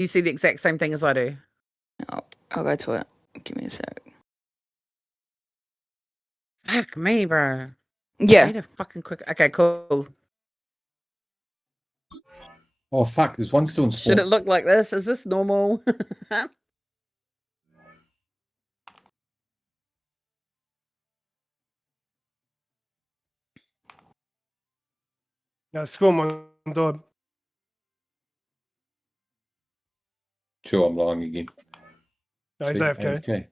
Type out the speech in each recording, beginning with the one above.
You see the exact same thing as I do. I'll go to it. Give me a sec. Fuck me, bro. Yeah. Need a fucking quick. Okay, cool. Oh fuck! There's one still in spawn. Should it look like this? Is this normal? Yeah, spawn one died. Sure, I'm lying again. No, he's AFK.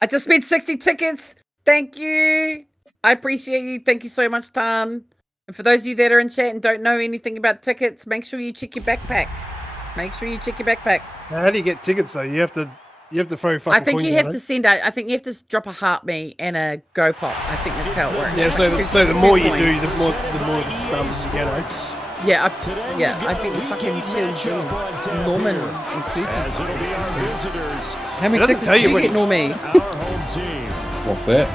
I just spent 60 tickets. Thank you. I appreciate you. Thank you so much, Tom. And for those of you that are in chat and don't know anything about tickets, make sure you check your backpack. Make sure you check your backpack. Now, how do you get tickets though? You have to throw fucking. I think coins you in, have to send out. I think you have to drop a heart me and a go pop. I think that's how it works. Yeah, so the more you do, the more you get. Yeah, I think the fucking chill Norman and Keith. How many tickets did you get, Normie? What's that?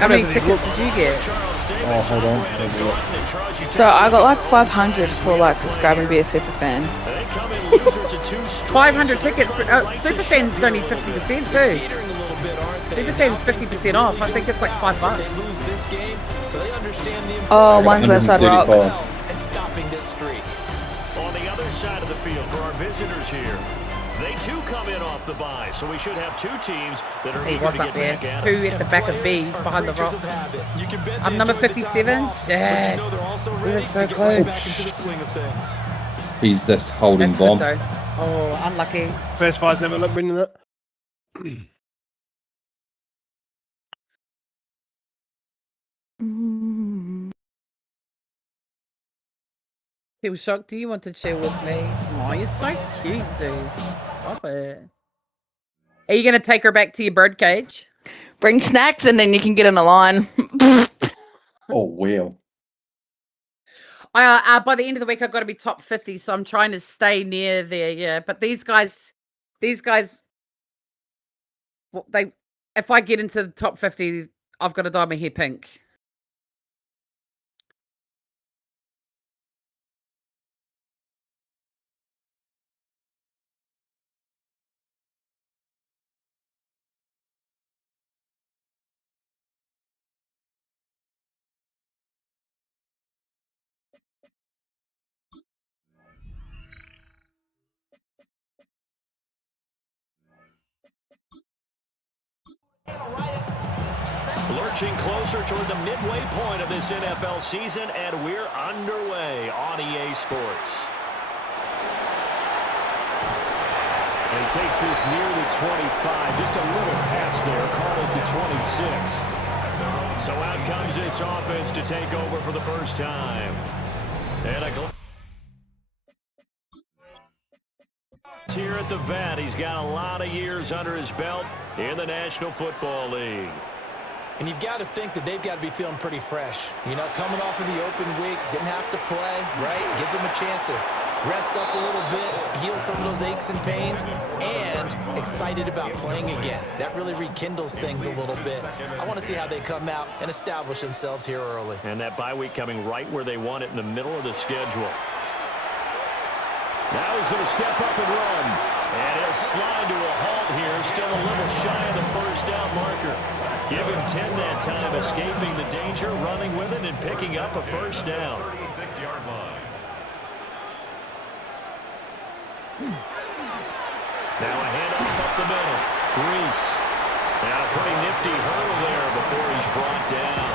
How many tickets did you get? Oh, hold on. So I got like 500 for like subscribing and be a super fan. 500 tickets for Superfans only 50% too. Superfans 50% off. I think it's like $5. Oh, one's left side rock. And stopping this streak. On the other side of the field for our visitors here, they too come in off the bye, so we should have two teams that are eager to get back at it. Two at the back of B behind the rock. I'm number 57. Shit. We were so close. He's this holding That's bomb. Good, oh, unlucky. First five's never looked winning that. He was shocked. Do you want to chill with me? Oh, you're so cute, Zeus. Stop it. Are you going to take her back to your birdcage? Bring snacks and then you can get in a line. Oh, wow. By the end of the week, I've got to be top 50, so I'm trying to stay near there. Yeah, but these guys, well, if I get into the top 50, I've got to dye my hair pink. Lurching closer toward the midway point of this NFL season, and we're underway on EA Sports. And he takes this near the 25, just a little pass there, call it the 26. So out comes this offense to take over for the first time. And here at the vet, he's got a lot of years under his belt in the National Football League. And you've got to think that they've got to be feeling pretty fresh. You know, coming off of the open week, didn't have to play, right? Gives them a chance to rest up a little bit, heal some of those aches and pains, and excited about playing again. That really rekindles things a little bit. I want to see how they come out and establish themselves here early. And that bye week coming right where they want it, in the middle of the schedule. Now he's going to step up and run. And he'll slide to a halt here, still a little shy of the first down marker. Give him 10 that time, escaping the danger, running with it, and picking up a first down. 36-yard line. Now a handoff up the middle. Reese. Now a pretty nifty hurdle there before he's brought down.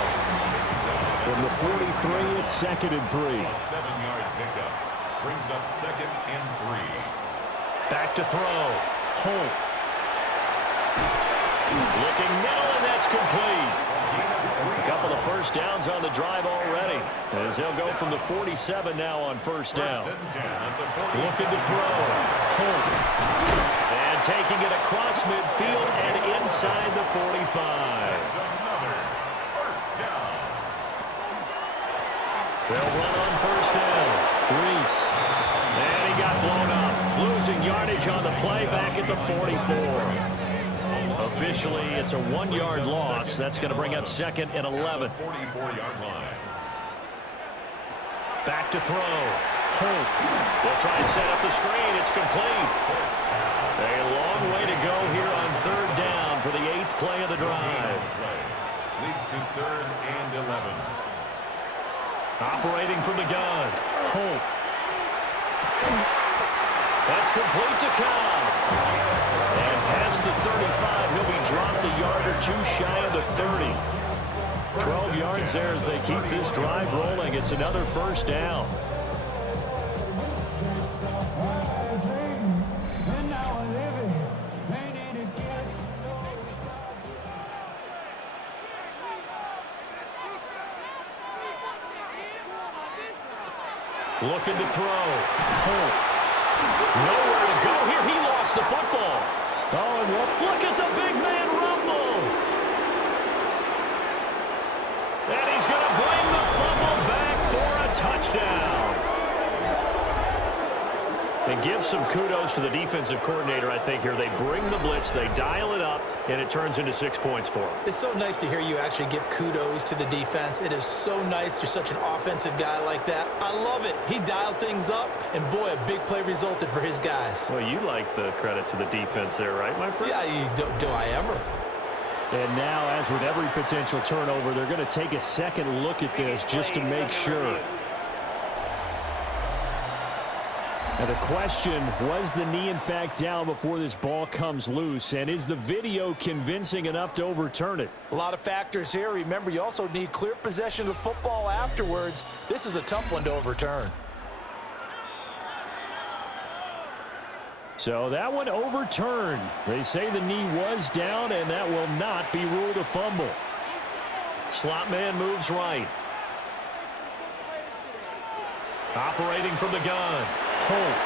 From the 43, it's 2nd and 3. 7-yard pickup. Brings up 2nd and 3. Back to throw. Holt. Looking middle, and that's complete. A couple of first downs on the drive already, as they'll go from the 47 now on first down. Looking to throw. Holt. And taking it across midfield and inside the 45. They'll run on first down. Reese. And he got blown up. Losing yardage on the play back at the 44. Officially, it's a 1-yard loss. That's going to bring up 2nd and 11. 44-yard line. Back to throw. Holt. They'll try and set up the screen. It's complete. A long way to go here on third down for the 8th play of the drive. Leads to 3rd and 11. Operating from the gun. Holt. That's complete to Cobb. And past the 35, he'll be dropped a yard or two shy of the 30. 12 yards there as they keep this drive rolling. It's another first down. Looking to throw. Holt. Nowhere to go here. He lost the football. Oh, and look at the big man rumble. And he's going to bring the fumble back for a touchdown. And give some kudos to the defensive coordinator, I think, here. They bring the blitz, they dial it up, and it turns into 6 points for them. It's so nice to hear you actually give kudos to the defense. It is so nice. You're such an offensive guy like that. I love it. He dialed things up, and boy, a big play resulted for his guys. Well, you like the credit to the defense there, right, my friend? Yeah, do I ever? And now, as with every potential turnover, they're going to take a second look at this just to make sure. Now the question, was the knee in fact down before this ball comes loose? And is the video convincing enough to overturn it? A lot of factors here. Remember, you also need clear possession of football afterwards. This is a tough one to overturn. So that one overturned. They say the knee was down, and that will not be ruled a fumble. Slot man moves right. Operating from the gun. Holt.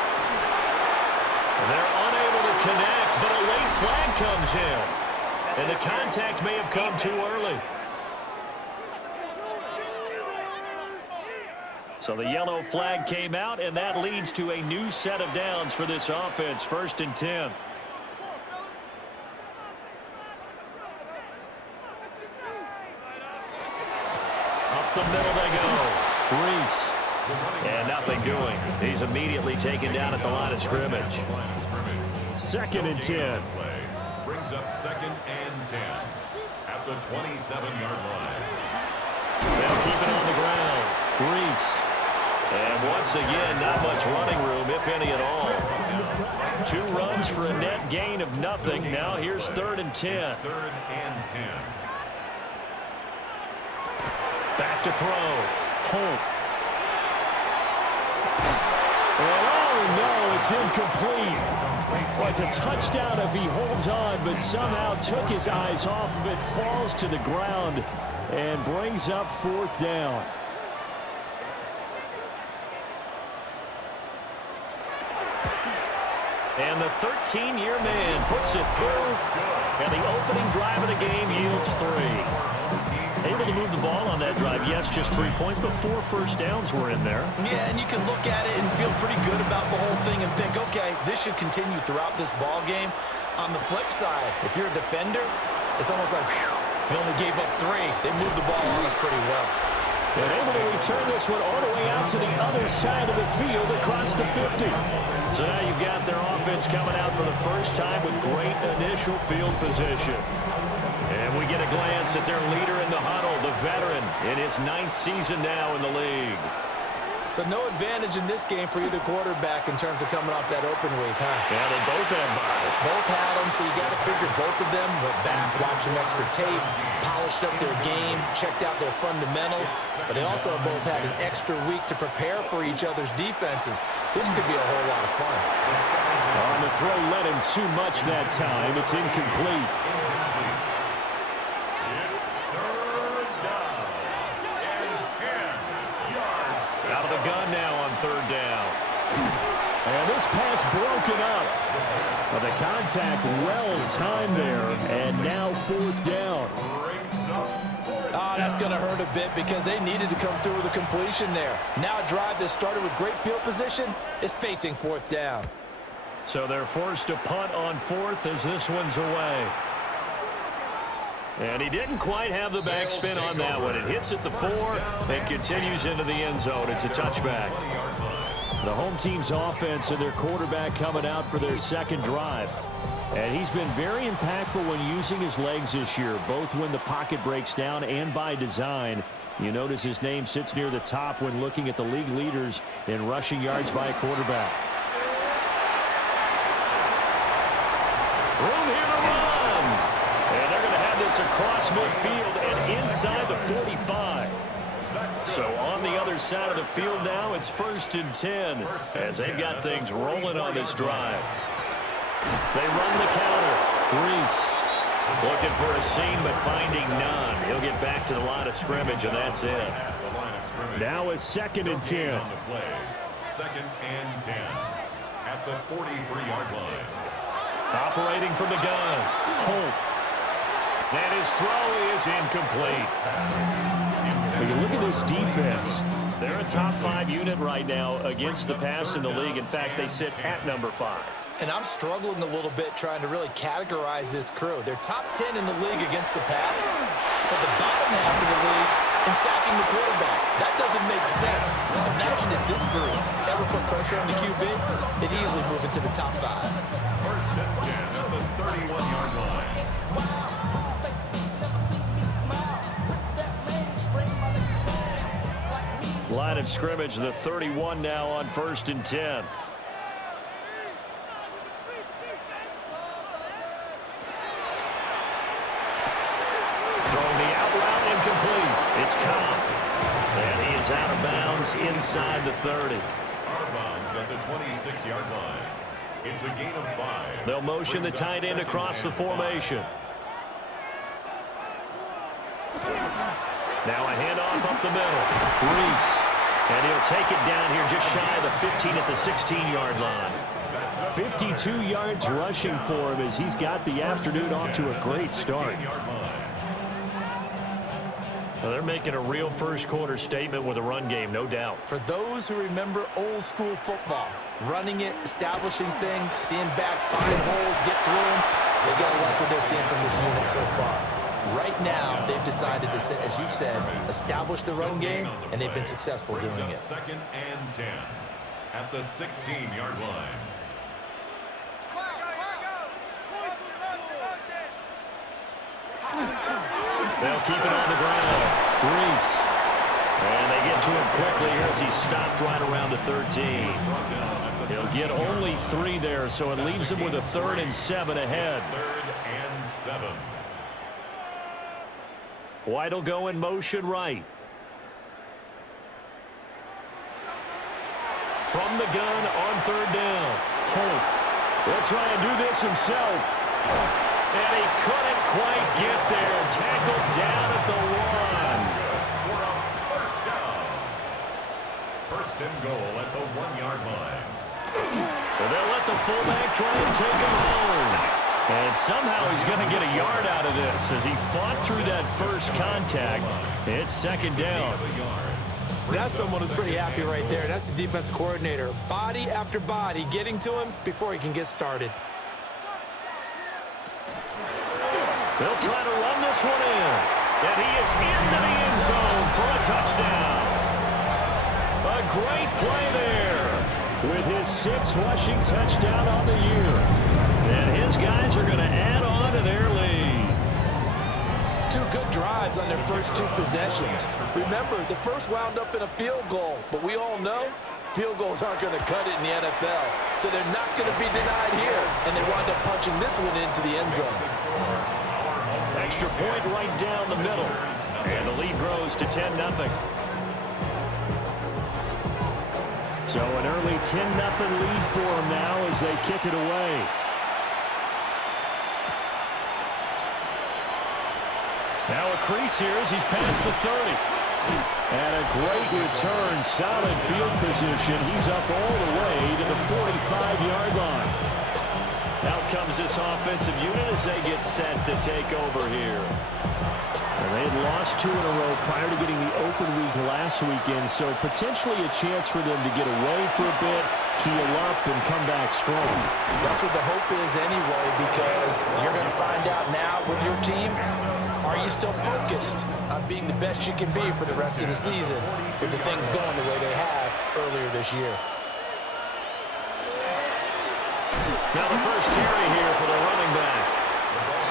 They're unable to connect, but a late flag comes in. And the contact may have come too early. So the yellow flag came out, and that leads to a new set of downs for this offense. 1st and 10. Up the middle they go. Reese. And nothing doing. He's immediately taken down at the line of scrimmage. 2nd and 10. Brings up 2nd and 10 at the 27-yard line. They'll keep it on the ground. Reese. And once again, not much running room, if any at all. 2 runs for a net gain of nothing. Now here's 3rd and 10. 3rd and 10. Back to throw. Holt. Oh, no, it's incomplete. Well, it's a touchdown if he holds on, but somehow took his eyes off of it, falls to the ground, and brings up 4th down. And the 13-year man puts it through, and the opening drive of the game yields 3. Able to move the ball on that drive. Yes, just 3 points, but 4 first downs were in there. Yeah, and you can look at it and feel pretty good about the whole thing and think, okay, this should continue throughout this ball game. On the flip side, if you're a defender, it's almost like, whew, we only gave up 3. They moved the ball on us pretty well. And able to return this one all the way out to the other side of the field across the 50. So now you've got their offense coming out for the first time with great initial field position. And we get a glance at their leader in the huddle, the veteran, in his 9th season now in the league. So no advantage in this game for either quarterback in terms of coming off that open week, huh? Yeah, they both had byes. Both had them, so you got to figure both of them went back, watched some extra tape, polished up their game, checked out their fundamentals, but they also both had an extra week to prepare for each other's defenses. This could be a whole lot of fun. On the throw led him too much that time. It's incomplete. Out of the gun now on 3rd down. And this pass broken up. But the contact well timed there, and now 4th down. That's going to hurt a bit because they needed to come through with a completion there. Now a drive that started with great field position is facing 4th down. So they're forced to punt on 4th as this one's away. And he didn't quite have the backspin on that one. It hits at the 4 and continues into the end zone. It's a touchback. The home team's offense and their quarterback coming out for their second drive. And he's been very impactful when using his legs this year, both when the pocket breaks down and by design. You notice his name sits near the top when looking at the league leaders in rushing yards by a quarterback. Room here to run. And they're going to have this across midfield and inside the 45. So on the other side of the field now, it's 1st and 10 as they've got things rolling on this drive. They run the counter. Reese looking for a seam but finding none. He'll get back to the line of scrimmage, and that's it. Now it's 2nd and 10. 2nd and 10 at the 43-yard line. Operating from the gun. Holt. And his throw is incomplete. When you look at this defense, they're a top 5 unit right now against the pass in the league. In fact, they sit at number 5. And I'm struggling a little bit trying to really categorize this crew. They're top 10 in the league against the pass, but the bottom half of the league in sacking the quarterback. That doesn't make sense. Imagine if this group ever put pressure on the QB, they'd easily move into the top 5. 1st and 10 at the 31-yard line. Line of scrimmage, the 31 now on 1st and 10. Throwing the out route incomplete. It's Cobb. And he is out of bounds inside the 30. Out of bounds at the 26-yard line. It's a gain of 5. They'll motion the tight end across the formation. Now a handoff up the middle. Reese. And he'll take it down here just shy of the 15 at the 16-yard line. 52 yards rushing for him as he's got the afternoon off to a great start. Well, they're making a real first-quarter statement with a run game, no doubt. For those who remember old-school football, running it, establishing things, seeing backs find holes, get through them, they got to like what they're seeing from this unit so far. Right now, they've decided to, as you've said, establish the run game, and they've been successful doing it. 2nd and 10 at the 16-yard line. They'll keep it on the ground. Reese. And they get to him quickly here as he stopped right around the 13. He'll get only 3 there, so it leaves him with a 3rd and 7 ahead. 3rd and 7. White will go in motion right. From the gun on 3rd down. Holt will try and do this himself. And he couldn't quite get there. Tackled down at the 1. For a 1st down. 1st and goal at the 1-yard line. And they'll let the fullback try and take him home. And somehow he's going to get a yard out of this as he fought through that first contact. It's 2nd down. That's someone who's pretty happy right there. That's the defense coordinator. Body after body getting to him before he can get started. They'll try to run this one in. And he is into the end zone for a touchdown. A great play there with his 6th rushing touchdown on the year. And his guys are going to add on to their lead. 2 good drives on their first 2 possessions. Remember, the first wound up in a field goal, but we all know field goals aren't going to cut it in the NFL. So they're not going to be denied here, and they wind up punching this one into the end zone. Extra point right down the middle. And the lead grows to 10-0. So an early 10-0 lead for them now as they kick it away. Now a crease here as he's past the 30. And a great return, solid field position. He's up all the way to the 45-yard line. Out comes this offensive unit as they get set to take over here. And they had lost 2 in a row prior to getting the open week last weekend, so potentially a chance for them to get away for a bit, heal up, and come back strong. That's what the hope is anyway, because you're going to find out now with your team, are are you still focused on being the best you can be for the rest of the season with the things going the way they have earlier this year? Now the first carry here for the running back.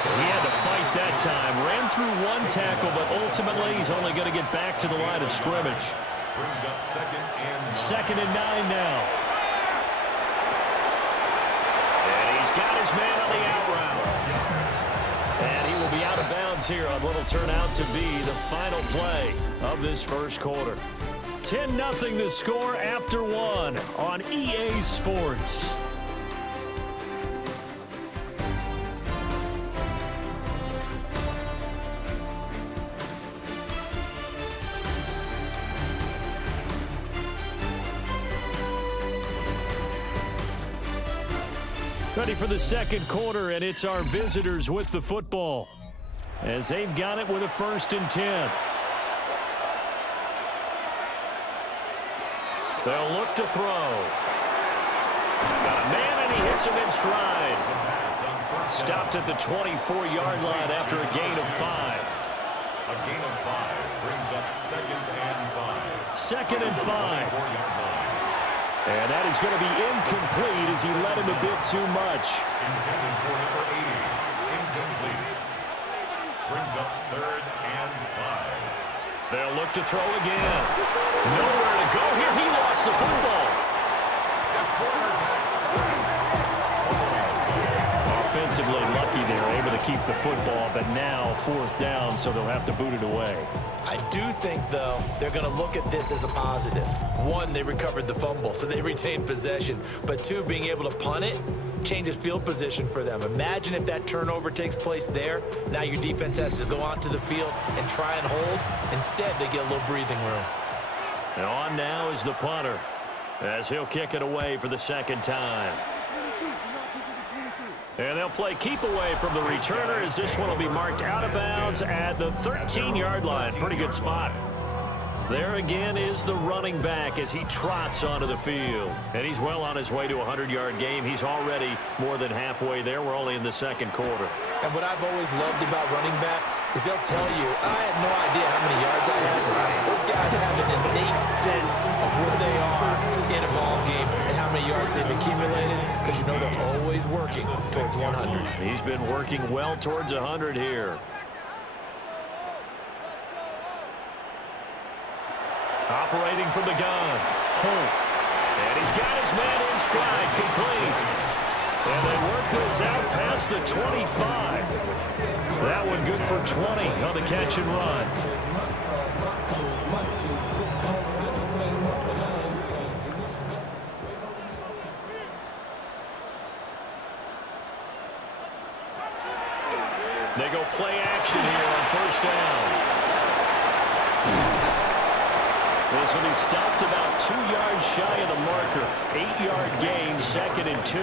He had to fight that time. Ran through one tackle, but ultimately he's only going to get back to the line of scrimmage. Brings up Second and 9 now. And he's got his man on the out route. And he will be out of bounds here on what will turn out to be the final play of this first quarter. 10-0 the score after one on EA Sports. Ready for the second quarter, and it's our visitors with the football as they've got it with a 1st and 10. They'll look to throw. Got a man, and he hits him in stride. Stopped at the 24-yard line after a gain of 5. A gain of 5 brings up 2nd and 5. 2nd and 5. And that is going to be incomplete as he led him a bit too much. Intended for number 80. Incomplete. Brings up 3rd and 5. They'll look to throw again. Nowhere to go here. He lost the football. Offensively lucky they were able to keep the football, but now 4th down, so they'll have to boot it away. I do think, though, they're going to look at this as a positive. 1, they recovered the fumble, so they retained possession. But 2, being able to punt it changes field position for them. Imagine if that turnover takes place there. Now your defense has to go onto the field and try and hold. Instead, they get a little breathing room. And on now is the punter as he'll kick it away for the 2nd time. And they'll play keep away from the returner as this one will be marked out of bounds at the 13-yard line. Pretty good spot. There again is the running back as he trots onto the field. And he's well on his way to a 100-yard game. He's already more than halfway there. We're only in the second quarter. And what I've always loved about running backs is they'll tell you, I had no idea how many yards I had. Those guys have an innate sense of where they are in a ball game and how many yards they've accumulated, because you know they're always working towards 100. He's been working well towards 100 here. Operating from the gun. Holt. And he's got his man in stride, complete. And they work this out past the 25. That one good for 20 on the catch and run. They go play action here on 1st down. This will be stopped about 2 yards shy of the marker. 8-yard gain, 2nd and 2.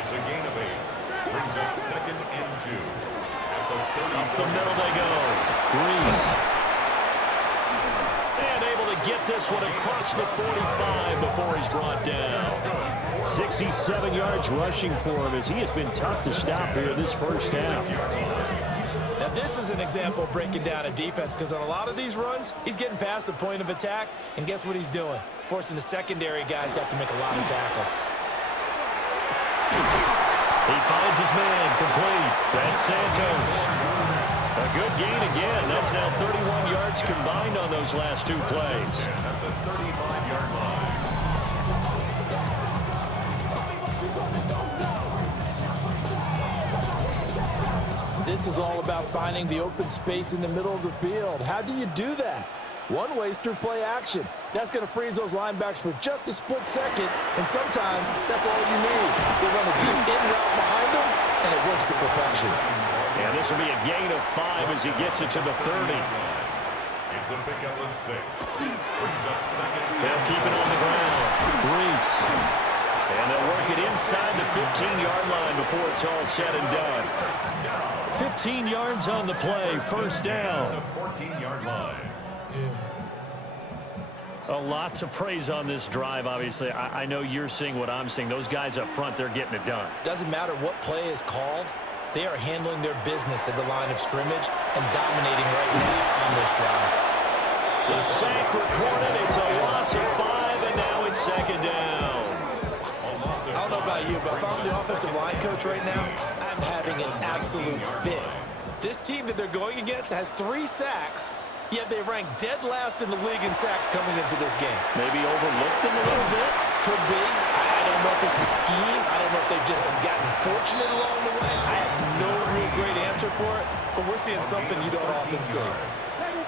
It's a gain of 8. Brings up 2nd and 2. At the 30. Up the middle they go. Reese. And able to get this one across the 45 before he's brought down. 67 yards rushing for him as he has been tough to stop here this 1st half. Now, this is an example of breaking down a defense, because on a lot of these runs, he's getting past the point of attack, and guess what he's doing? Forcing the secondary guys to have to make a lot of tackles. He finds his man, complete. That's Santos. A good gain again. That's now 31 yards combined on those last 2 plays. At the 35-yard line. This is all about finding the open space in the middle of the field. How do you do that? One way is through play action. That's going to freeze those linebackers for just a split second, and sometimes that's all you need. They run a deep in route behind them, and it works to perfection. And this will be a gain of 5 as he gets it to the 30. It's a pickup of 6. Brings up 2nd. They'll keep it on the ground. Reese. And they'll work it inside the 15-yard line before it's all said and done. 15 yards on the play, 1st down. The 14-yard line. A lot to praise on this drive, obviously. I know you're seeing what I'm seeing. Those guys up front, they're getting it done. Doesn't matter what play is called. They are handling their business at the line of scrimmage and dominating right now on this drive. The sack recorded. It's a loss of 5, and now it's second down. I don't know about you, but if I'm the offensive line coach right now, I'm having an absolute fit. This team that they're going against has 3 sacks, yet they rank dead last in the league in sacks coming into this game. Maybe overlooked them a little bit? Could be. I don't know if it's the scheme. I don't know if they've just gotten fortunate along the way. I have no real great answer for it, but we're seeing something you don't often see.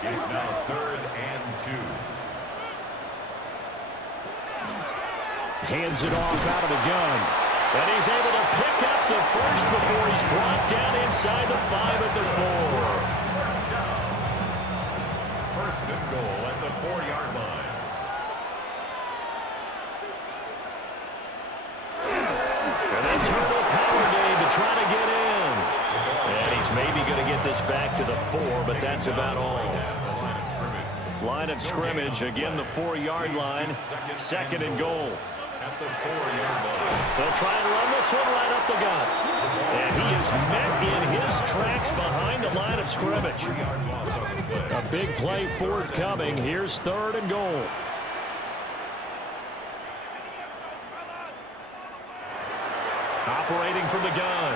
It's now 3rd and 2. Hands it off out of the gun. And he's able to pick up the first before he's brought down inside the 5 at the 4. First down. 1st and goal at the 4-yard line. And then turtle power game to try to get in. And he's maybe going to get this back to the 4, but that's about all. Line of scrimmage, again the 4-yard line. 2nd and goal. At the 4-yard line. They'll try and run this one right up the gut. And he is met in his tracks behind the line of scrimmage. A big play forthcoming. Here's 3rd and goal. Operating from the gun.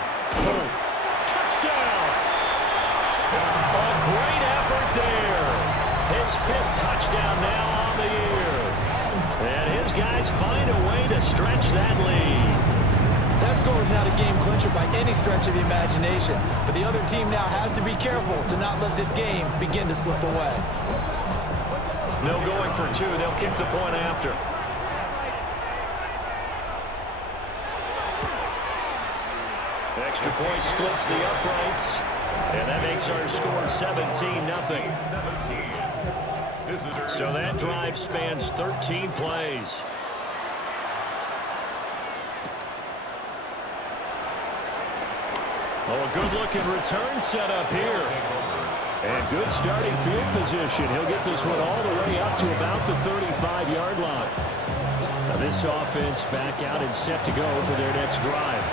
Touchdown! A great effort there. His 5th touchdown now on the year. And his guys find a way to stretch that lead. That score is not a game clincher by any stretch of the imagination, but the other team now has to be careful to not let this game begin to slip away. No going for 2. They'll kick the point after. Extra point splits the uprights, and that makes our score 17-0. So that drive spans 13 plays. Oh, a good-looking return set up here. And good starting field position. He'll get this one all the way up to about the 35-yard line. Now this offense back out and set to go for their next drive.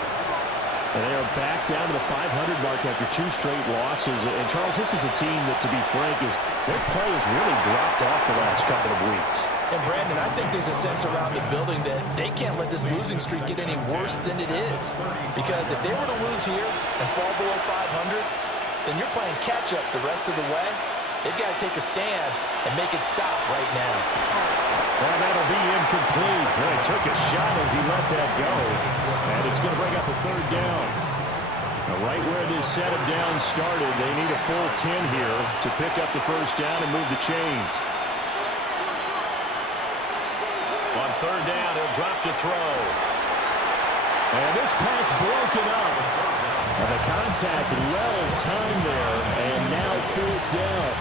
And they are back down to the 500 mark after 2 straight losses. And, Charles, this is a team that, to be frank, their play has really dropped off the last couple of weeks. And, Brandon, I think there's a sense around the building that they can't let this losing streak get any worse than it is. Because if they were to lose here and fall below 500, then you're playing catch-up the rest of the way. They've got to take a stand and make it stop right now. And that'll be incomplete. Well, he took a shot as he let that go. And it's going to bring up a 3rd down. Now, right where this set of downs started, they need a full 10 here to pick up the 1st down and move the chains. On 3rd down, he'll drop to throw. And this pass broken up. And the contact well timed there, and now 4th down.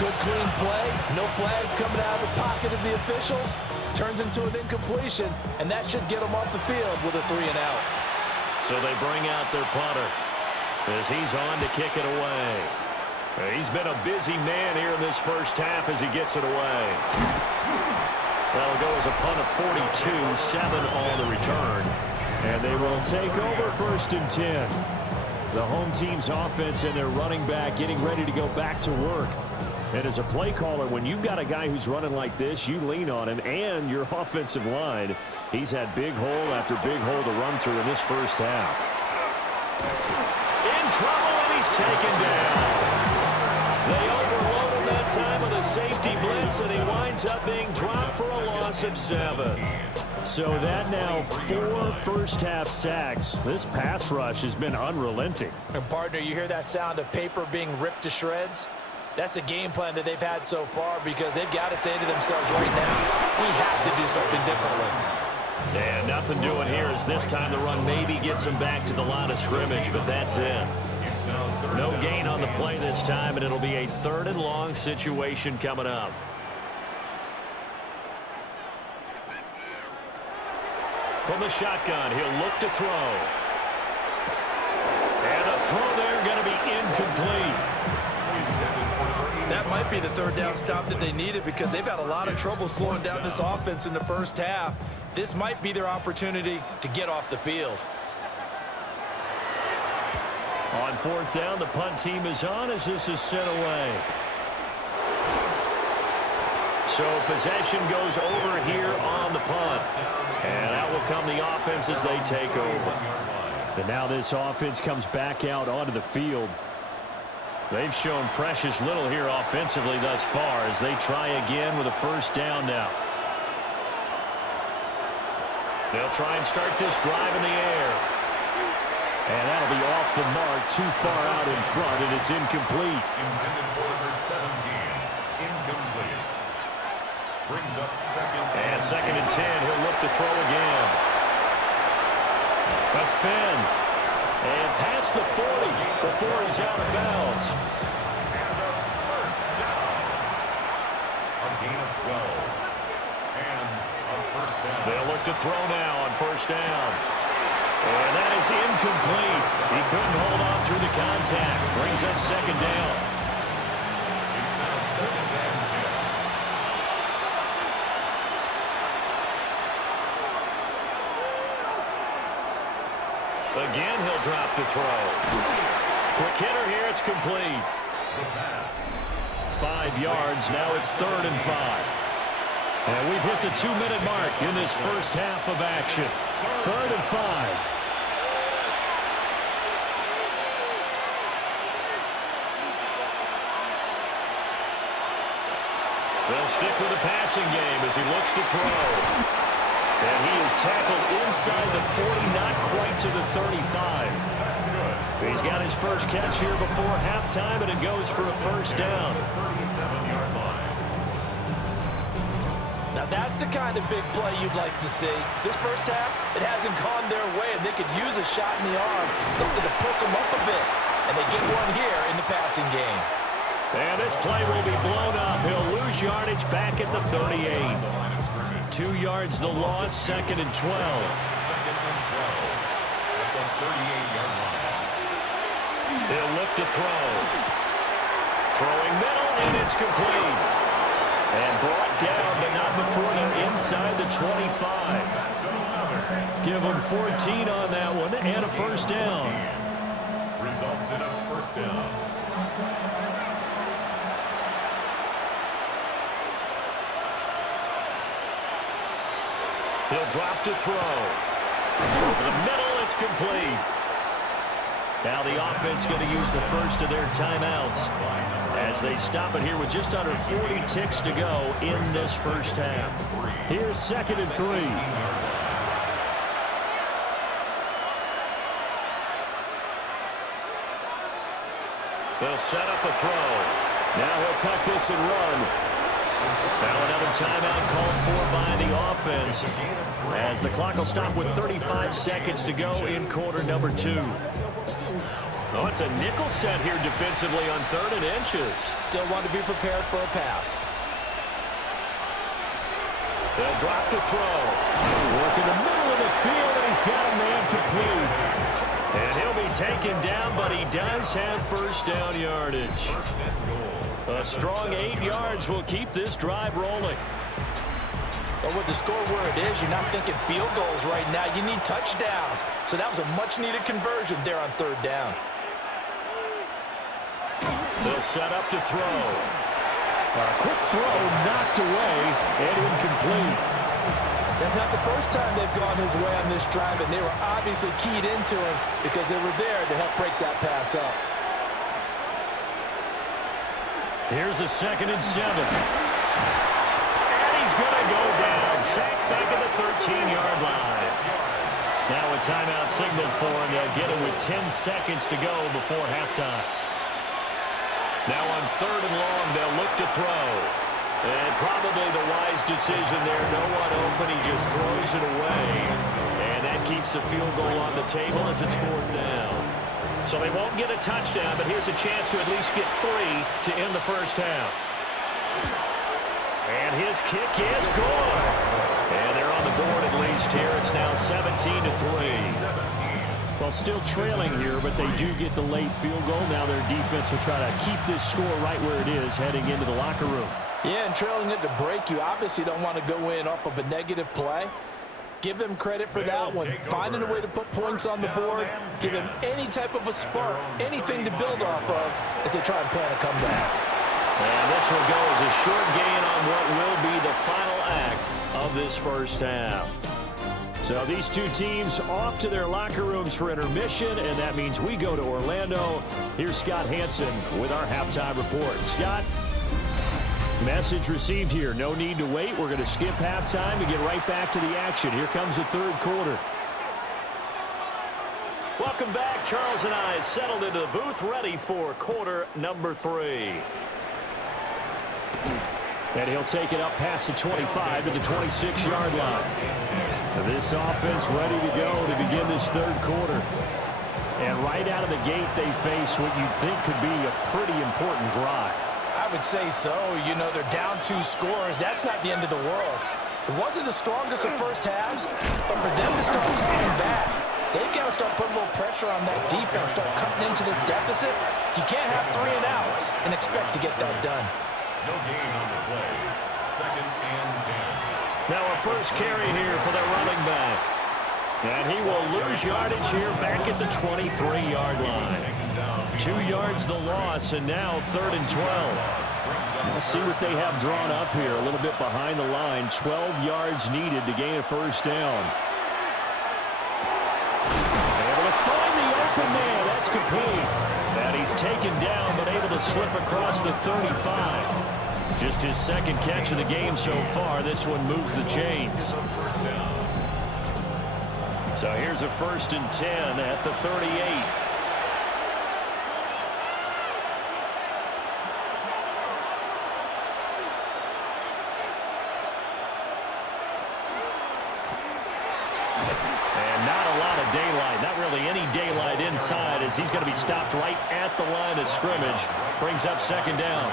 Good clean play, no flags coming out of the pocket of the officials. Turns into an incompletion, and that should get them off the field with a 3-and-out. So they bring out their punter as he's on to kick it away. He's been a busy man here in this first half as he gets it away. That'll go as a punt of 42, 7 on the return. And they will take over 1st and 10. The home team's offense and their running back getting ready to go back to work. And as a play caller, when you've got a guy who's running like this, you lean on him and your offensive line. He's had big hole after big hole to run through in this first half. In trouble, and he's taken down. They overload him that time with a safety blitz, and he winds up being dropped for a loss of 7. So that now 4 first-half sacks. This pass rush has been unrelenting. And, partner, you hear that sound of paper being ripped to shreds? That's the game plan that they've had so far because they've got to say to themselves right now, we have to do something differently. And nothing doing here as this time the run maybe gets them back to the line of scrimmage, but that's it. No gain on the play this time, and it'll be a 3rd and long situation coming up. From the shotgun, he'll look to throw. And the throw there going to be incomplete. That might be the 3rd down stop that they needed because they've had a lot of trouble slowing down this offense in the first half. This might be their opportunity to get off the field. On fourth down, the punt team is on as this is sent away. So possession goes over here on the punt. And out will come the offense as they take over. And now this offense comes back out onto the field. They've shown precious little here offensively thus far as they try again with a first down now. They'll try and start this drive in the air. And that'll be off the mark, too far out in front, and it's incomplete. Intended for number 17. Incomplete. Brings up second and 10. He'll look to throw again. A spin. And past the 40 before he's out of bounds. And a first down. A gain of 12. And a first down. They'll look to throw now on first down. And that is incomplete. He couldn't hold on through the contact. Brings up second down. It's now second and 10. Again, he'll drop to throw. Quick hitter here, it's complete. The pass. 5 yards, now it's 3rd and 5. And we've hit the 2-minute mark in this first half of action. 3rd and 5. They'll stick with the passing game as he looks to throw. And he is tackled inside the 40, not quite to the 35. He's got his first catch here before halftime, and it goes for a first down. 37-yard line. Now that's the kind of big play you'd like to see. This first half, it hasn't gone their way, and they could use a shot in the arm, something to perk them up a bit. And they get one here in the passing game. And this play will be blown up. He'll lose yardage back at the 38. 2 yards the loss, 2nd and 12. 2nd and 12 at the 38-yard line. He'll look to throw. Throwing middle, and it's complete. And brought down, but not before they're inside the 25. Give them 14 on that one, and a first down. Results in a first down. He'll drop to throw. Over the middle, it's complete. Now the offense going to use the first of their timeouts as they stop it here with just under 40 ticks to go in this first half. Here's 2nd and 3. They'll set up a throw. Now he'll tuck this and run. Now another timeout called for by the offense as the clock will stop with 35 seconds to go in quarter number 2. Oh, it's a nickel set here defensively on 3rd and inches. Still want to be prepared for a pass. They'll drop to throw. Work in the middle of the field, and he's got a man complete. And he'll be taken down, but he does have first down yardage. A strong 8 yards will keep this drive rolling. But with the score where it is, you're not thinking field goals right now. You need touchdowns. So that was a much-needed conversion there on 3rd down. They'll set up to throw. A quick throw knocked away and incomplete. That's not the first time they've gone his way on this drive, and they were obviously keyed into him because they were there to help break that pass up. Here's a 2nd and 7. And he's going to go down. Sacked back at the 13-yard line. Now a timeout signaled for him. They'll get it with 10 seconds to go before halftime. Now on 3rd and long, they'll look to throw. And probably the wise decision there. No one open. He just throws it away. And that keeps the field goal on the table as it's 4th down. So they won't get a touchdown, but here's a chance to at least get 3 to end the first half. And his kick is good. And they're on the board at least here. It's now 17-3. Well, still trailing here, but they do get the late field goal. Now their defense will try to keep this score right where it is heading into the locker room. Yeah, and trailing it to break, you obviously don't want to go in off of a negative play. Give them credit for that one. Finding a way to put points on the board, give them any type of a spark, anything to build off of as they try and plan a comeback. And this one goes a short gain on what will be the final act of this first half. So these two teams off to their locker rooms for intermission, and that means we go to Orlando. Here's Scott Hansen with our halftime report. Scott, message received here. No need to wait. We're going to skip halftime and get right back to the action. Here comes the third quarter. Welcome back. Charles and I settled into the booth, ready for quarter number 3. And he'll take it up past the 25 to the 26-yard line. This offense ready to go to begin this third quarter. And right out of the gate, they face what you think could be a pretty important drive. I would say so. You know, they're down 2 scores. That's not the end of the world. It wasn't the strongest of first halves, but for them to start coming back, they've got to start putting a little pressure on that defense, start cutting into this deficit. You can't have 3 and outs and expect to get that done. No gain on the play. 2nd and 10. Now a first carry here for the running back. And he will lose yardage here back at the 23-yard line. 2 yards the loss, and now 3rd and 12. Let's see what they have drawn up here. A little bit behind the line. 12 yards needed to gain a first down. Able to find the open man. That's complete. And he's taken down, but able to slip across the 35. Just his 2nd catch of the game so far. This one moves the chains. So here's a 1st and 10 at the 38. And not a lot of daylight. Not really any daylight inside as he's going to be stopped right at the line of scrimmage. Brings up 2nd down.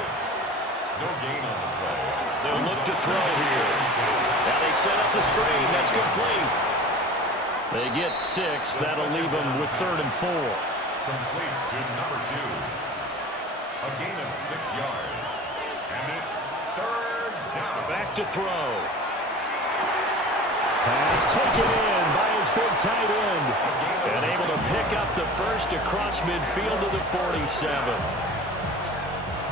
No gain on the play. They'll look to throw here. Now they set up the screen. That's complete. They get 6. That'll leave them with 3rd and 4. Complete to number 2. A gain of 6 yards. And it's 3rd down. Back to throw. Pass taken in by his big tight end. And able to pick up the first across midfield to the 47.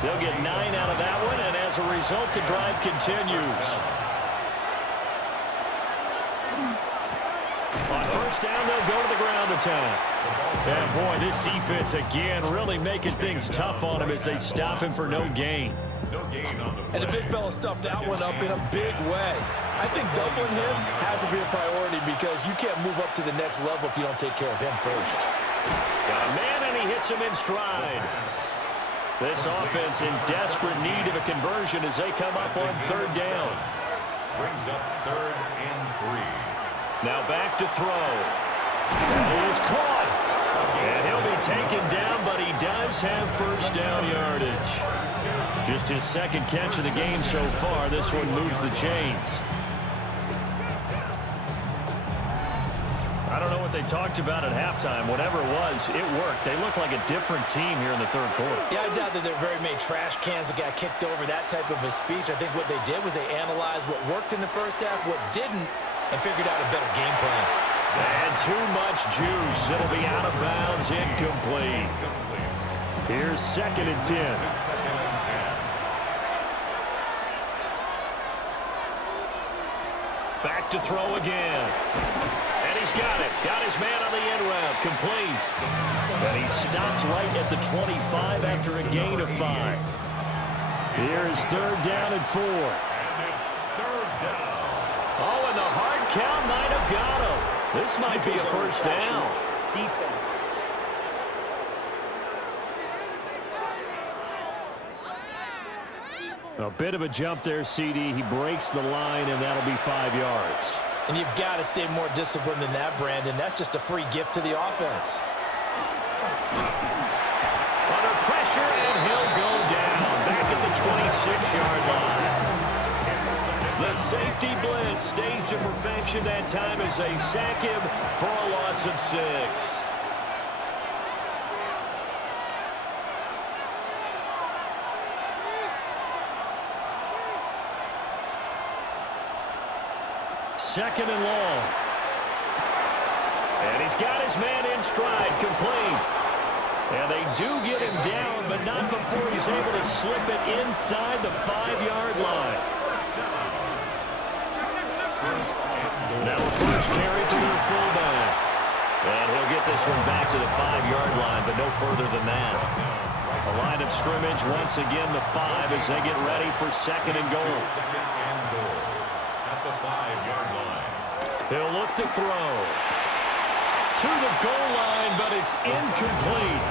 They'll get 9 out of that one, and as a result, the drive continues. On first down, they'll go to the ground attack. And boy, this defense again really making things tough on him as they stop him for no gain. No gain on the play. And the big fella stuffed that one up in a big way. I think doubling him has to be a priority because you can't move up to the next level if you don't take care of him first. Got a man, and he hits him in stride. This offense in desperate need of a conversion as they come up on 3rd down. Brings up 3rd and 3. Now back to throw. He is caught. And he'll be taken down, but he does have first down yardage. Just his 2nd catch of the game so far. This one moves the chains. I don't know what they talked about at halftime. Whatever it was, it worked. They look like a different team here in the 3rd quarter. Yeah, I doubt that there are very many trash cans that got kicked over, that type of a speech. I think what they did was they analyzed what worked in the first half, what didn't, and figured out a better game plan. And too much juice. It'll be out of bounds, incomplete. Here's 2nd and 10. Back to throw again. And he's got it. Got his man on the end route. Complete. And he stopped right at the 25 after a gain of 5. Here's 3rd down and 4. And it's 3rd down. Oh, and the hard count might have got him. This might be a first down. Defense. A bit of a jump there, CD. He breaks the line, and that'll be 5 yards. And you've got to stay more disciplined than that, Brandon. That's just a free gift to the offense. Under pressure, and he'll go down back at the 26-yard line. The safety blitz staged to perfection that time as they sack him for a loss of 6. Second and long. And he's got his man in stride, complete. And they do get him down, but not before he's able to slip it inside the 5-yard line. Now a first carry for their fullback. And he'll get this one back to the 5-yard line, but no further than that. A line of scrimmage, once again, the 5 as they get ready for second and goal. Second and goal at the 5-yard line. He'll look to throw. To the goal line, but it's incomplete.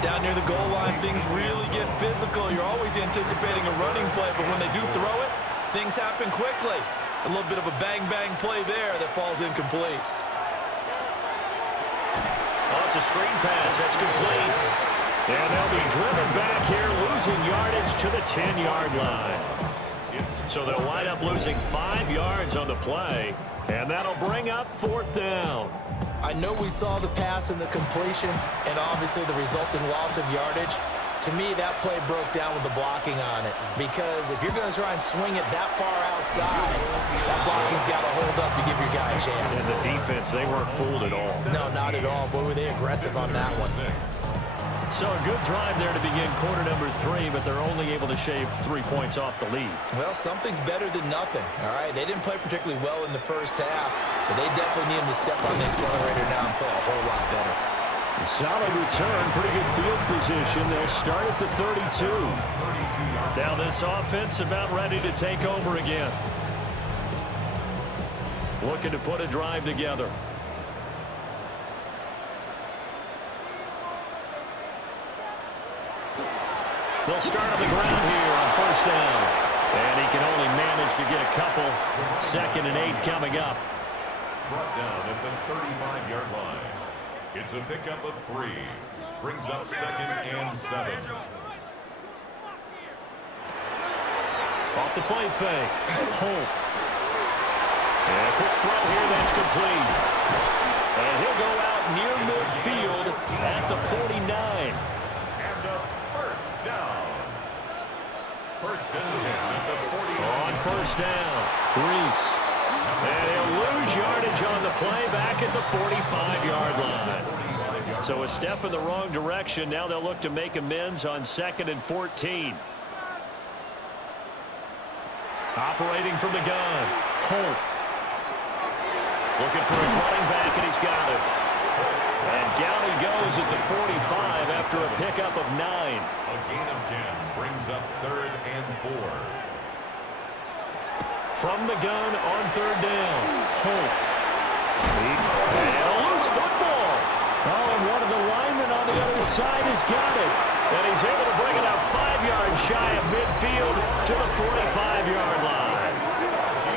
Down near the goal line, things really get physical. You're always anticipating a running play, but when they do throw it, things happen quickly. A little bit of a bang-bang play there that falls incomplete. Oh, it's a screen pass. That's complete. And they'll be driven back here, losing yardage to the 10-yard line. So they'll wind up losing 5 yards on the play, and that'll bring up 4th down. I know we saw the pass and the completion and obviously the resulting loss of yardage. To me, that play broke down with the blocking on it, because if you're going to try and swing it that far outside, that blocking's got to hold up to give your guy a chance. And the defense, they weren't fooled at all. No, not at all. Boy, were they aggressive on that one. So a good drive there to begin quarter number 3, but they're only able to shave 3 points off the lead. Well, something's better than nothing, all right? They didn't play particularly well in the first half, but they definitely need them to step on the accelerator now and play a whole lot better. A solid return, pretty good field position. They'll start at the 32. Now this offense about ready to take over again. Looking to put a drive together. They'll start on the ground here on first down. And he can only manage to get a couple. 2nd and 8 coming up. Brought down at the 35-yard line. It's a pickup of 3. Brings up 2nd and 7. Off the play fake. Holt. And a quick throw here that's complete. And he'll go out near midfield at the 49. And a first down. First and 10 at the 40. On first down, Reese. And he'll lose yardage on the play back at the 45-yard line. So a step in the wrong direction. Now they'll look to make amends on 2nd and 14. Operating from the gun, Holt. Looking for his running back, and he's got it. And down he goes at the 45 after a pickup of 9. A gain of 10 brings up 3rd and 4. From the gun on 3rd down, Holt. And a loose football. Oh, and one of the linemen on the other side has got it. And he's able to bring it out 5 yards shy of midfield to the 45-yard line.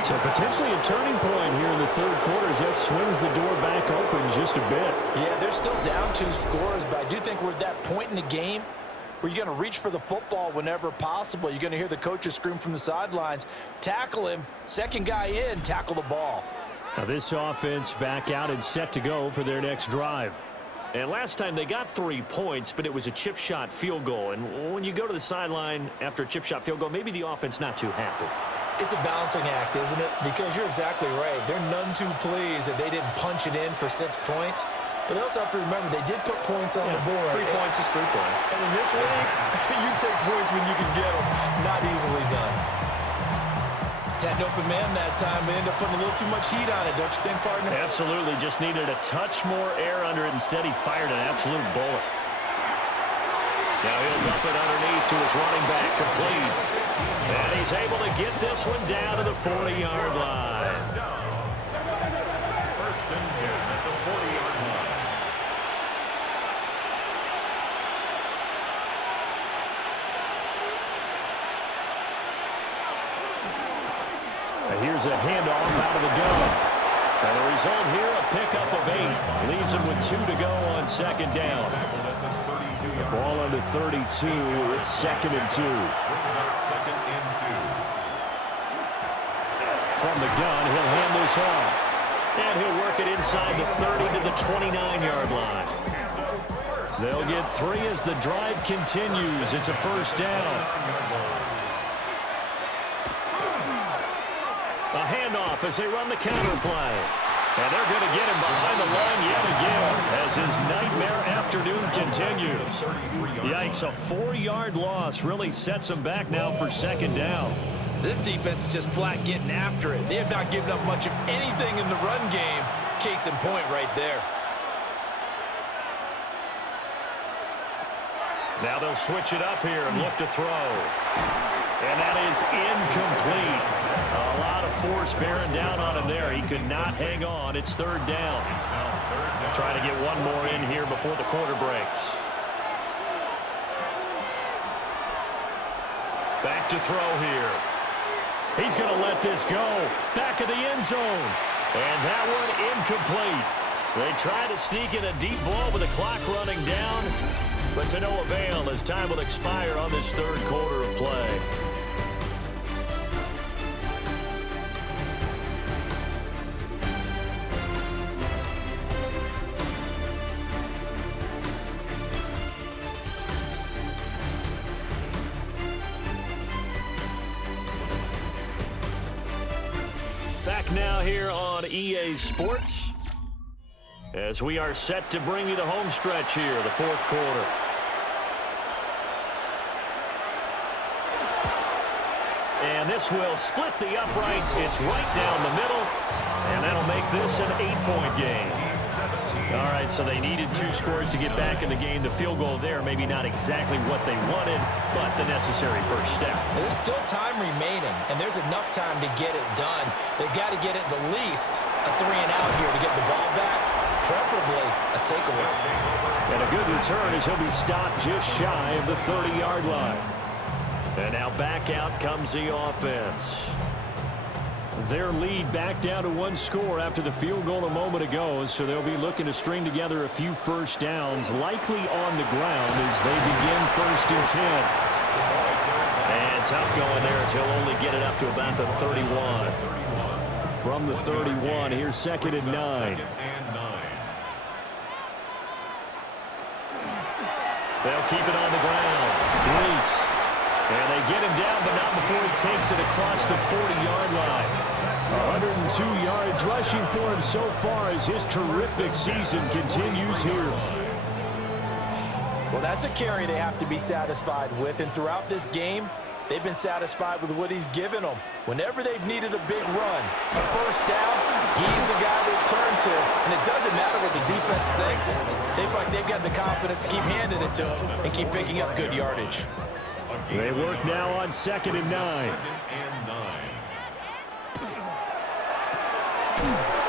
So potentially a turning point here in the 3rd quarter as that swings the door back open just a bit. Yeah, they're still down 2 scores, but I do think we're at that point in the game where you're going to reach for the football whenever possible. You're going to hear the coaches scream from the sidelines, tackle him, 2nd guy in, tackle the ball. Now this offense back out and set to go for their next drive. And last time they got 3 points, but it was a chip shot field goal. And when you go to the sideline after a chip shot field goal, maybe the offense not too happy. It's a balancing act, isn't it? Because you're exactly right. They're none too pleased that they didn't punch it in for 6 points. But they also have to remember they did put points on the board. 3 points is 3 points. And in this league, you take points when you can get them. Not easily done. Had an open man that time, but ended up putting a little too much heat on it, don't you think, partner? Absolutely. Just needed a touch more air under it. Instead, he fired an absolute bullet. Now he'll dump it underneath to his running back, complete. And he's able to get this one down to the 40-yard line. First and 10 at the 40-yard line. And here's a handoff out of the gun. And the result here, a pickup of 8. Leaves him with 2 to go on 2nd down. Ball under 32. It's 2nd and 2. Brings up 2nd and 2. From the gun, he'll hand this off. And he'll work it inside the 30 to the 29-yard line. They'll get 3 as the drive continues. It's a first down. A handoff as they run the counter play. And they're going to get him behind the line yet again as his nightmare afternoon continues. Yikes, a 4-yard loss really sets him back now for second down. This defense is just flat getting after it. They have not given up much of anything in the run game. Case in point right there. Now they'll switch it up here and look to throw. And that is incomplete. A lot of force bearing down on him there. He could not hang on. It's third down. Try to get one more in here before the quarter breaks. Back to throw here. He's going to let this go. Back of the end zone. And that one incomplete. They try to sneak in a deep ball with the clock running down, but to no avail as time will expire on this third quarter of play. Back now here on EA Sports as we are set to bring you the home stretch here, the fourth quarter. And this will split the uprights. It's right down the middle, and that'll make this an 8-point game. All right, so they needed 2 scores to get back in the game. The field goal there, maybe not exactly what they wanted, but the necessary first step. There's still time remaining, and there's enough time to get it done. They've got to get it the least a 3-and-out here to get the ball back, preferably a takeaway. And a good return as he'll be stopped just shy of the 30-yard line. And now back out comes the offense. Their lead back down to 1 score after the field goal a moment ago, so they'll be looking to string together a few first downs, likely on the ground as they begin 1st and 10. And tough going there as he'll only get it up to about the 31. From the 31, here's 2nd and 9. They'll keep it on the ground. Reese. And they get him down, but not before he takes it across the 40-yard line. 102 yards rushing for him so far as his terrific season continues here. Well, that's a carry they have to be satisfied with, and throughout this game, they've been satisfied with what he's given them. Whenever they've needed a big run, a first down, he's the guy they turn to. And it doesn't matter what the defense thinks. They've got the confidence to keep handing it to him and keep picking up good yardage. They work now on 2nd and 9.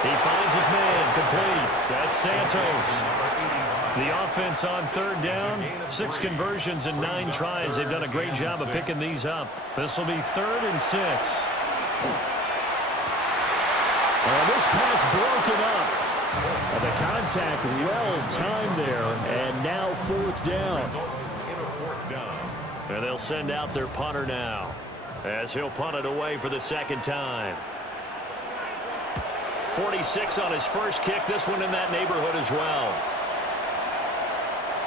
He finds his man, complete. That's Santos. The offense on 3rd down, 6 conversions and 9 tries. They've done a great job of picking these up. This will be 3rd and 6. And this pass broken up. The contact well timed there, and now 4th down. And they'll send out their punter now as he'll punt it away for the 2nd time. 46 on his first kick. This one in that neighborhood as well.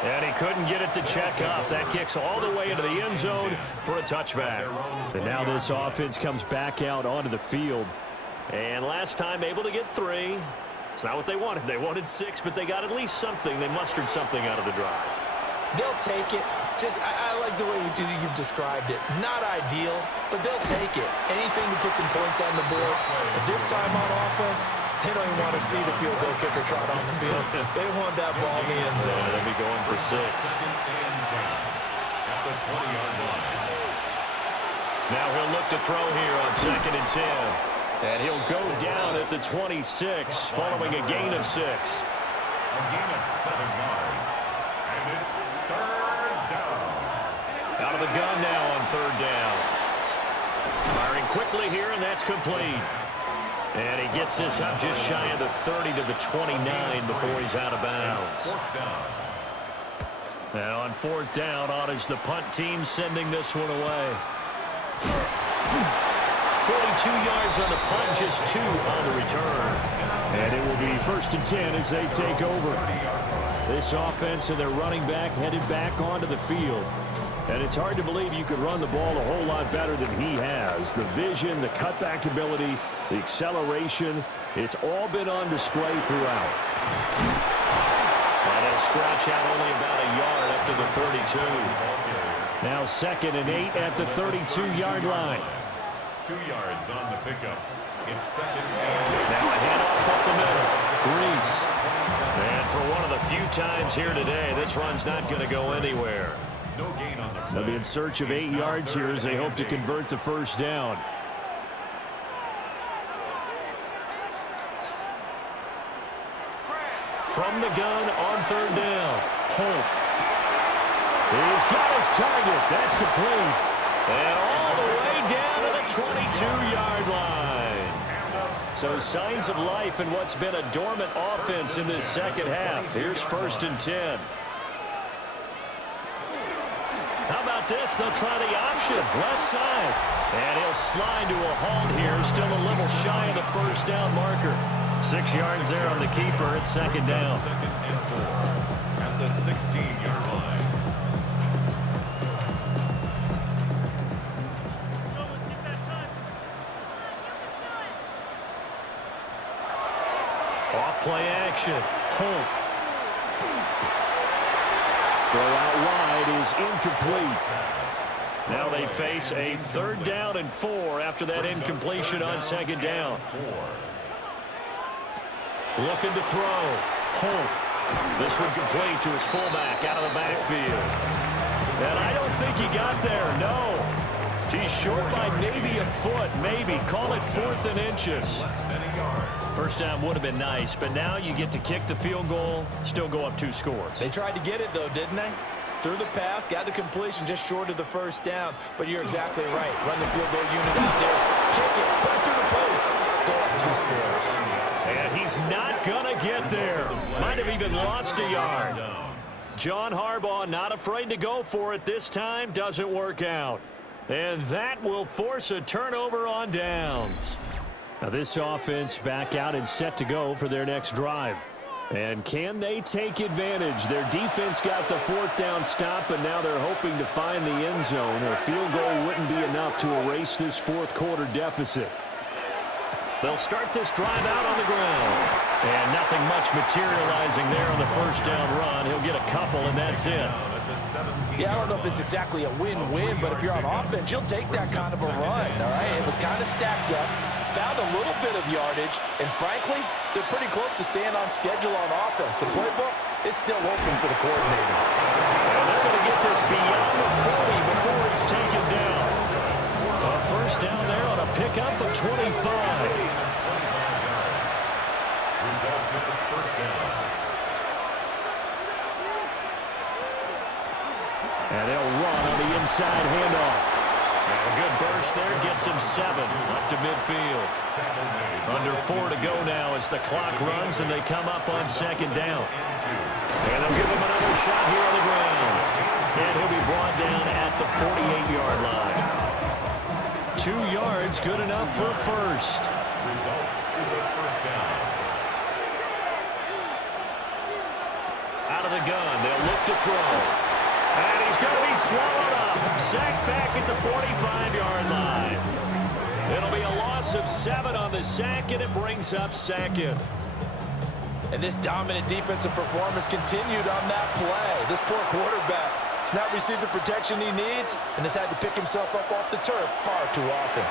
And he couldn't get it to check up. That kicks all the way into the end zone for a touchback. And now this offense comes back out onto the field. And last time able to get 3. It's not what they wanted. They wanted 6, but they got at least something. They mustered something out of the drive. They'll take it. I like the way you've described it. Not ideal, but they'll take it. Anything to put some points on the board. But this time on offense, they don't even want to see the field goal kicker trot on the field. They want that ball in the end zone. Yeah, they'll be going for 6. Now he'll look to throw here on 2nd and 10. And he'll go down at the 26 following a gain of 6. A gain of 7 yards. And it's 3rd down. Out of the gun now on 3rd down. Firing quickly here, and that's complete. And he gets this up just shy of the 30 to the 29 before he's out of bounds. Now on 4th down, on is the punt team sending this one away. 42 yards on the punt, just 2 on the return. And it will be 1st and 10 as they take over. This offense and their running back headed back onto the field. And it's hard to believe you could run the ball a whole lot better than he has. The vision, the cutback ability, the acceleration, it's all been on display throughout. And he'll scratch out only about a yard up to the 32. Now 2nd and 8 at the 32-yard line. 2 yards on the pickup. It's 2nd and 8. Now a handoff up the middle. Reese. And for one of the few times here today, this run's not going to go anywhere. No gain on the play. They'll be in search of 8 yards here as they hope to convert the first down. From the gun on 3rd down. Holt. He's got his target. That's complete. And all the way down to the 22-yard line. So signs of life in what's been a dormant offense in this second half. Here's 1st and 10. How about this? They'll try the option. Left side. And he'll slide to a halt here. Still a little shy of the first down marker. 6 yards there on the keeper at 2nd down. 2nd and 4 at the 16-yard line. Off-play action. Holt. Throw out wide is incomplete. Now they face a 3rd down and 4 after that incompletion on 2nd down. Looking to throw. Holt. This one complete to his fullback out of the backfield. And I don't think he got there, no. He's short by maybe a foot, maybe. Call it 4th and inches. First down would have been nice, but now you get to kick the field goal, still go up 2 scores. They tried to get it, though, didn't they? Threw the pass, got the completion just short of the first down. But you're exactly right. Run the field goal unit out there. Kick it. Put it through the post. Go up 2 scores. And he's not going to get there. Might have even lost a yard. John Harbaugh not afraid to go for it this time. Doesn't work out. And that will force a turnover on downs. Now this offense back out and set to go for their next drive. And can they take advantage? Their defense got the 4th down stop, and now they're hoping to find the end zone. A field goal wouldn't be enough to erase this 4th quarter deficit. They'll start this drive out on the ground. And nothing much materializing there on the first down run. He'll get a couple, and that's it. Yeah, I don't know if it's exactly a win-win, but if you're on offense, you'll take that kind of a run, all right? It was kind of stacked up, found a little bit of yardage, and frankly, they're pretty close to staying on schedule on offense. The playbook is still open for the coordinator. And they're going to get this beyond the 40 before it's taken down. A first down there on a pickup of 25. Results in the first down. And they'll run on the inside handoff. And a good burst there gets him 7 up to midfield. Under 4 to go now as the clock runs and they come up on 2nd down. And they'll give him another shot here on the ground. And he'll be brought down at the 48-yard line. 2 yards, good enough for a first. Result is a first down. Out of the gun, they'll look to throw. And he's going to be swallowed up. Sacked back at the 45-yard line. It'll be a loss of 7 on the sack, and it brings up 2nd. And this dominant defensive performance continued on that play. This poor quarterback has not received the protection he needs and has had to pick himself up off the turf far too often.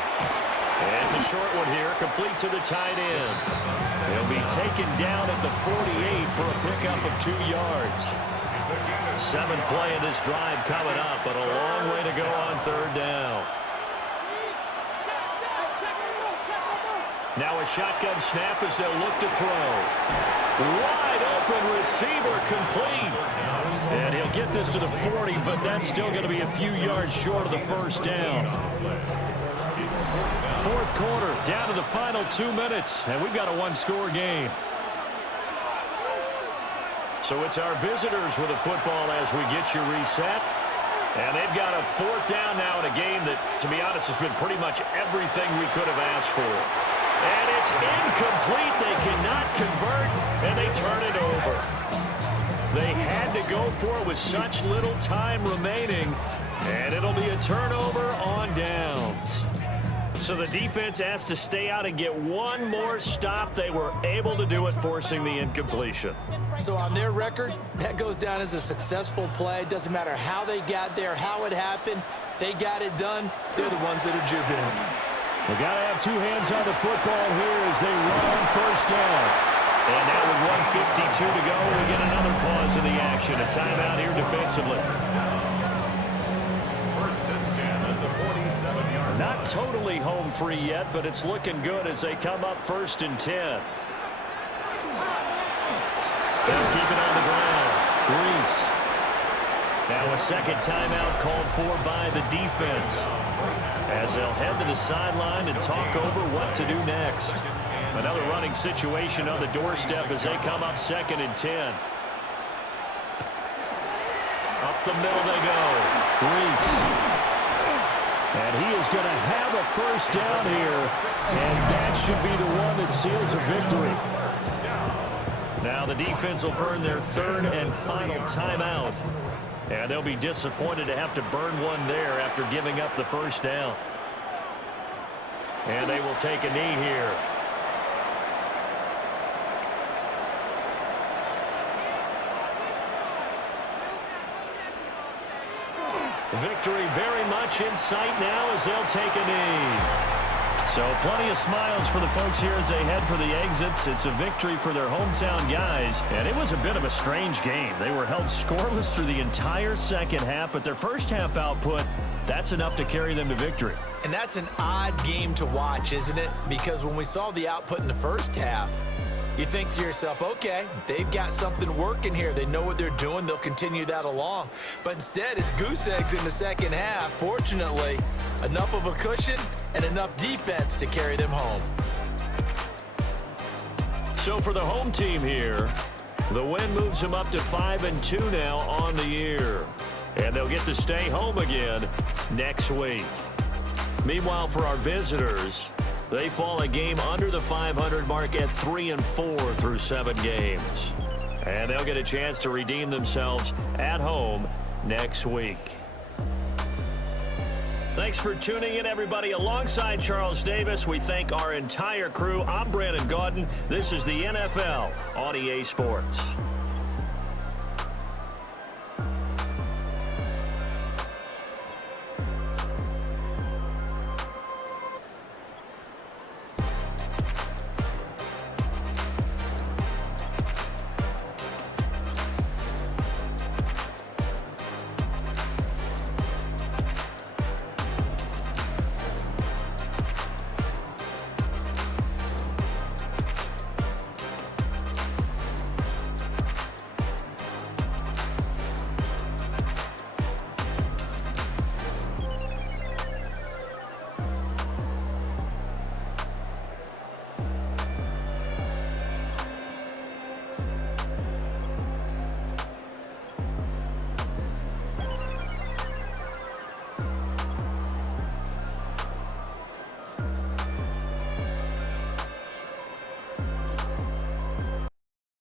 And it's a short one here, complete to the tight end. He'll be taken down at the 48 for a pickup of 2 yards. 7th play of this drive coming up, but a long way to go on 3rd down. Now a shotgun snap as they'll look to throw. Wide open receiver complete. And he'll get this to the 40, but that's still going to be a few yards short of the first down. 4th quarter, down to the final 2 minutes, and we've got a 1-score game. So it's our visitors with a football as we get you reset. And they've got a 4th down now in a game that, to be honest, has been pretty much everything we could have asked for. And it's incomplete. They cannot convert, and they turn it over. They had to go for it with such little time remaining, And it'll be a turnover on downs. So the defense has to stay out and get one more stop. They were able to do it, forcing the incompletion. So on their record, that goes down as a successful play. Doesn't matter how they got there, how it happened. They got it done. They're the ones that are jubilant. We got to have two hands on the football here as they run on first down. And now with 1:52 to go, we get another pause in the action. A timeout here defensively. First and 10 at the 47-yard line. Not totally home free yet, but it's looking good as they come up 1st and 10. They'll keep it on the ground. Reese. Now a second timeout called for by the defense, as they'll head to the sideline and talk over what to do next. Another running situation on the doorstep as they come up 2nd and 10. Up the middle they go. Reese. And he is going to have a first down here, and that should be the one that seals a victory. Now the defense will burn their 3rd and final timeout. And they'll be disappointed to have to burn one there after giving up the first down. And they will take a knee here. Victory very much in sight now as they'll take a knee. So plenty of smiles for the folks here as they head for the exits. It's a victory for their hometown guys. And it was a bit of a strange game. They were held scoreless through the entire second half, but their first half output, that's enough to carry them to victory. And that's an odd game to watch, isn't it? Because when we saw the output in the first half, you think to yourself, okay, they've got something working here. They know what they're doing. They'll continue that along. But instead, it's goose eggs in the second half. Fortunately, enough of a cushion and enough defense to carry them home. So for the home team here, the win moves them up to 5-2 now on the year. And they'll get to stay home again next week. Meanwhile, for our visitors, they fall a game under the 500 mark at 3-4 through 7 games. And they'll get a chance to redeem themselves at home next week. Thanks for tuning in, everybody. Alongside Charles Davis, we thank our entire crew. I'm Brandon Gaudin. This is the NFL on EA Sports.